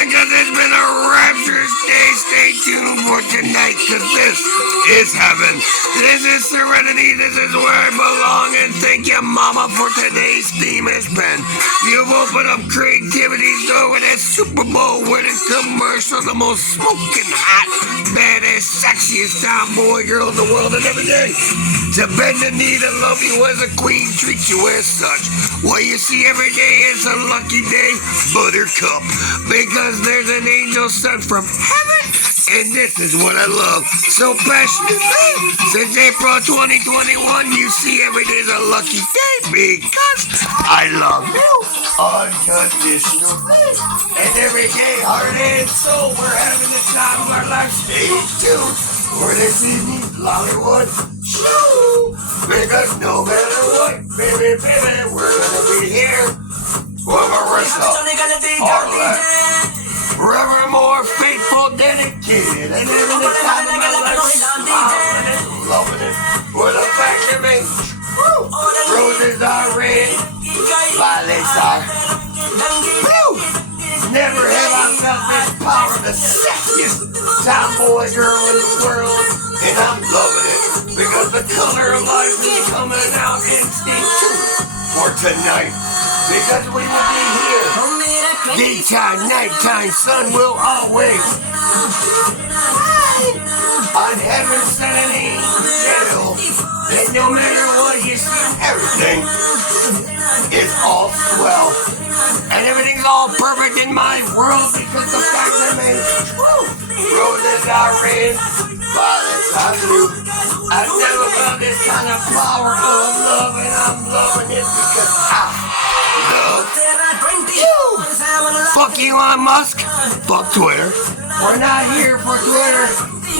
because it's been a rapturous day. Stay tuned for tonight, because this is heaven. This is serenity. This is where I belong. And thank you, Mama, for today's theme has been. You've opened up creativity's door with that Super Bowl winning commercial, the most smoking hot, badass, sexiest tomboy girl in the world, and every day to bend the knee to love you as a queen, treat you as such. What you see every day is a lucky day, Buttercup, because there's an angel sent from heaven, and this is what I love so passionately. Since April 2021, you see every day's a lucky day because I love you unconditionally. And every day, heart and soul, we're having the time of our life. Stay tuned for this evening's Hollywood show, because no matter what, baby, we're gonna be here for Marissa, our life, forevermore faithful, dedicated, and in the time of my life, smiling and loving it, for the fact that me, roses are red, violets are blue. Never have I felt this power, the sexiest tomboy girl in the world, and I'm loving it, because the color of life is coming out, and stay tuned for tonight, because we will be here, daytime, nighttime, sun will always on heaven's setting angel, and no matter what you see, everything is all swell. And everything's all perfect in my world, because the fact remains true. Roses are red, violets are blue. I've never felt this kind of power of love, and I'm loving it because I love you. Fuck Elon Musk. Fuck Twitter. We're not here for Twitter.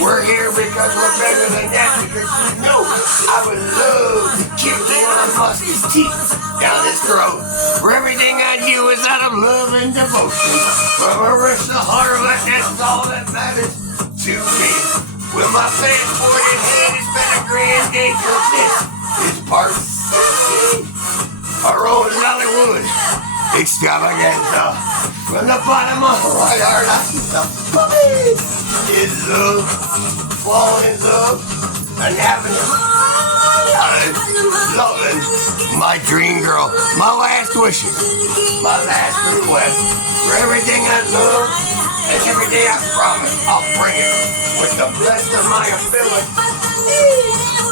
We're here because we're better than that, because you know I would love to kick Elon Musk's teeth down his throat. For everything I do is out of love and devotion. From Marissa Harlot, that's all that matters to me. With my passport in hand, it's been a grand day, cause this is part 16. Our own Hollywood extravaganza. From the bottom of my heart, I love is love, falling in love, and having loving my dream girl, my last wishes, my last request, for everything I love, and every day I promise I'll bring it with the best of my ability,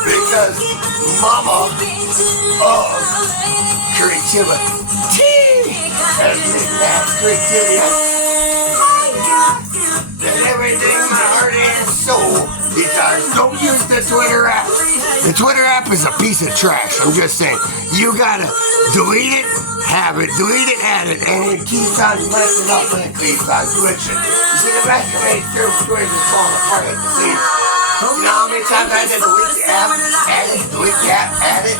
because Mama of creativity has been that creativity. And everything my heart and soul, because don't use the Twitter app. The Twitter app is a piece of trash. I'm just saying. You gotta delete it, have it, delete it, add it, and it keeps on messing up and it keeps on glitching. You see, the back of it, Twitter is falling apart at the seams. You know how many times I had to delete the app, add it, delete the app, add it,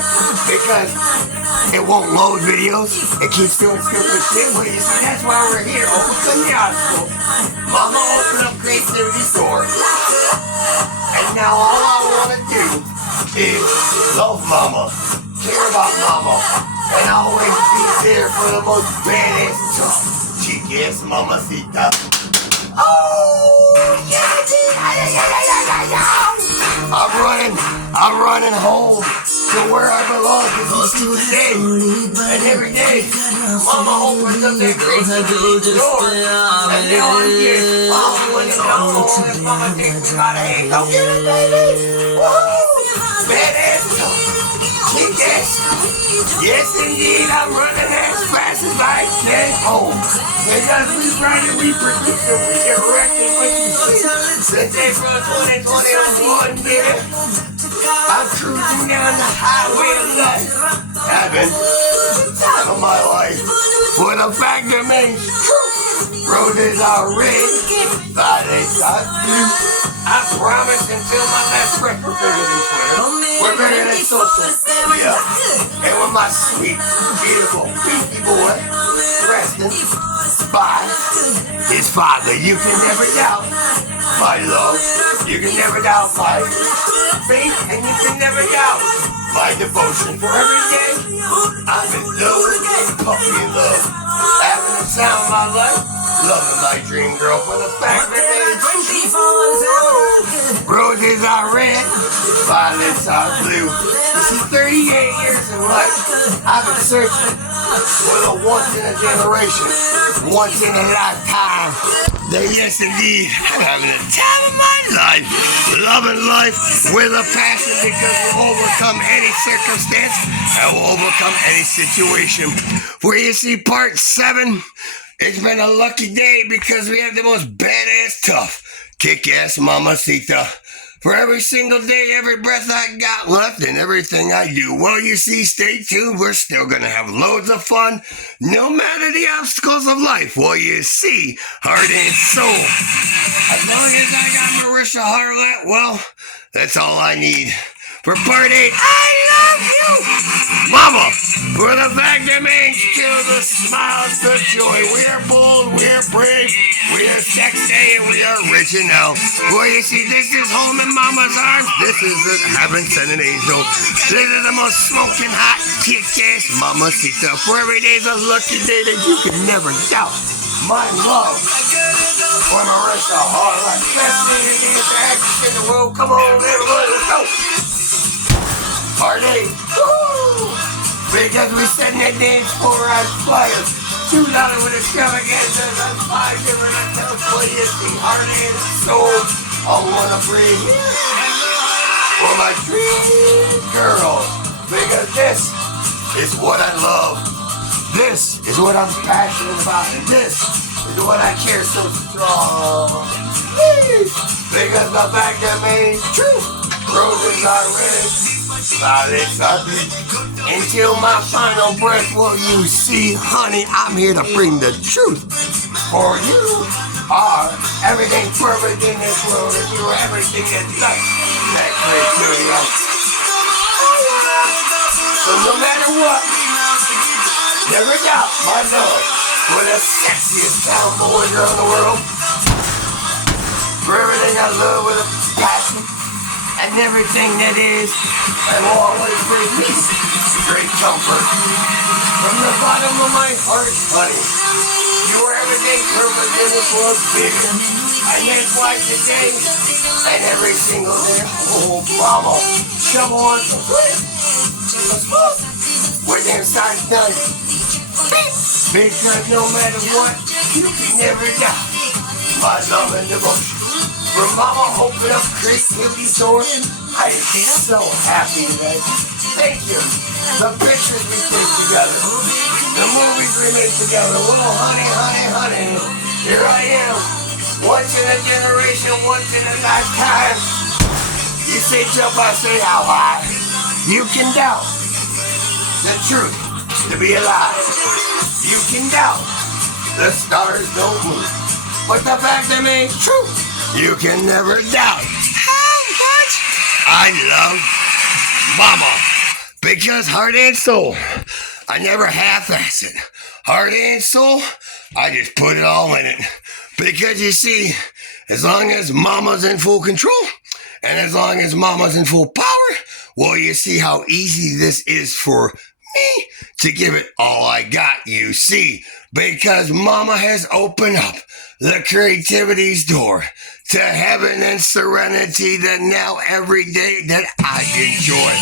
because it won't load videos. It keeps doing stupid shit. Well, you see, that's why we're here. Open the hospital. Mama opened up creativity's door. And now all I want to do is love Mama, care about Mama, and always be there for the most badass, tough, chick-ass mamacita. Oh, yeah. I'm running home to where I belong, because you see today, and every day, Mama opens up that crazy door, and now I'm here, when it's all over, and Mama takes me by the hand, go get it, baby, woohoo, badass, kick-ass, yes indeed, I'm running as fast as I can home, because we write it, we produce it, we direct it, what you see, since April 2021, yeah. I'm cruising down the highway of life, having the time of my life. For the fact remains true, roses are red, violets are blue. I promise until my last breath, we're bigger than Twitter, we're bigger than social media. And with my sweet, beautiful, beefy boy, Preston, by his father, you can never doubt my love, you can never doubt my faith, and you can never doubt my devotion. For every day, I'm in love, puppy in love, having the sound of my life, loving my dream girl for the fact that roses are red, violets are blue. This is 38 years in life. I've been searching for the once in a generation, once in a lifetime. That yes indeed, I'm having the time of my life, loving life with a passion because we'll overcome any circumstance and we'll overcome any situation. Where you see part 7, it's been a lucky day because we have the most badass, tough, kick-ass mamacita. For every single day, every breath I got left and everything I do. Well, you see, stay tuned. We're still going to have loads of fun, no matter the obstacles of life. Well, you see, heart and soul. As long as I got Marisha Harlett, well, that's all I need. For part 8, I love you, Mama, for the fact that makes you the smiles, the joy. We are bold, we are brave, we are sexy, and we are original. Well, you see, this is home in Mama's arms. This is the heaven sent an angel. This is the most smoking hot, kick-ass mamacita. For every day's a lucky day that you can never doubt. My love for Marisha Harlett, best thing against the actress in the world. Come on, everybody, let's go. Part 8, woo! Because we set that dance floor on fire. $2 with extravaganzas on 5 different hotels. Well, you see, heart and soul, I wanna breathe for my dream girl. Because this is what I love. This is what I'm passionate about. And this is what I care so strong. Because the fact that means truth. Roses are red, violets are blue. Until my final breath, will you see, honey, I'm here to bring the truth. For you are everything perfect in this world, and you are everything that's life. That criteria. So no matter what, never doubt my love for the sexiest cowboy girl in the world. For everything I love with a passion. And everything that is, and will always bring me great comfort. From the bottom of my heart, honey, you are everything perfect in this world, baby. And that's why today, and every single day, oh, mama, shovel on some smoke with the inside done. Because no matter what, you can never doubt my love and devotion. For Mama opened up Creativity Store, I am so happy today. Thank you. The pictures we take together, the movies we make together. Oh, honey, here I am. Once in a generation, once in a lifetime. You say jump, I say how high. You can doubt the truth to be alive. You can doubt the stars don't move. But the fact that means truth. You can never doubt how much I love Mama. Because heart and soul, I never half-ass it. Heart and soul, I just put it all in it. Because you see, as long as Mama's in full control, and as long as Mama's in full power, well, you see how easy this is for me to give it all I got, you see. Because Mama has opened up the creativity's door to heaven and serenity that now every day that I enjoy.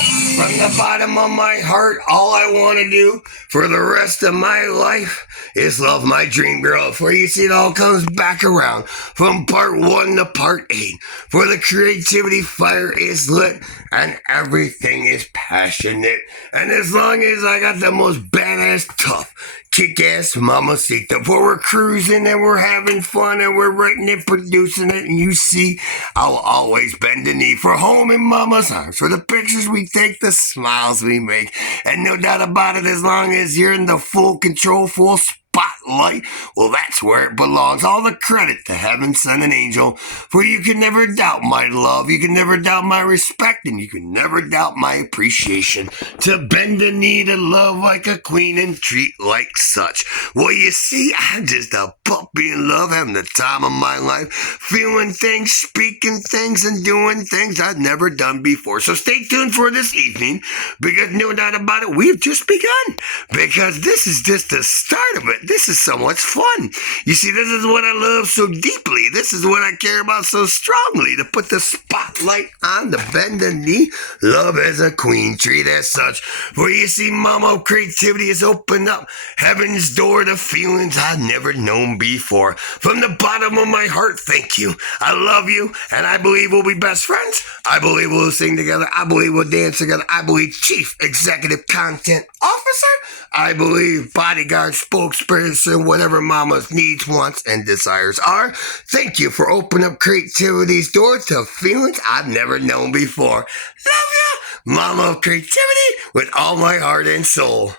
From the bottom of my heart, all I want to do for the rest of my life is love my dream girl. For you see, it all comes back around from part 1 to part 8. For the creativity fire is lit and everything is passionate. And as long as I got the most badass, tough, kick-ass mamacita, for we're cruising and we're having fun and we're writing and producing it, and you see, I'll always bend the knee for home in Mama's arms, for the pictures we take, the smiles we make, and no doubt about it, as long as you're in the full control, full spotlight, well, that's where it belongs. All the credit to heaven sent an angel, for you can never doubt my love, you can never doubt my respect, and you can never doubt my appreciation. To bend the knee to love like a queen and treat like such. Well, you see, I'm just a puppy in love, having the time of my life, feeling things, speaking things, and doing things I've never done before. So stay tuned for this evening, because no doubt about it, we've just begun. Because this is just the start of it. This is is so much fun. You see, this is what I love so deeply. This is what I care about so strongly, to put the spotlight on the bended knee. Love is a queen, treat as such. For you see, mama, creativity has opened up heaven's door to feelings I've never known before. From the bottom of my heart, thank you. I love you, and I believe we'll be best friends. I believe we'll sing together. I believe we'll dance together. I believe Chief Executive Content Officer. I believe bodyguard, spokesperson, whatever mama's needs, wants, and desires are. Thank you for opening up creativity's door to feelings I've never known before. Love ya, mama of creativity, with all my heart and soul.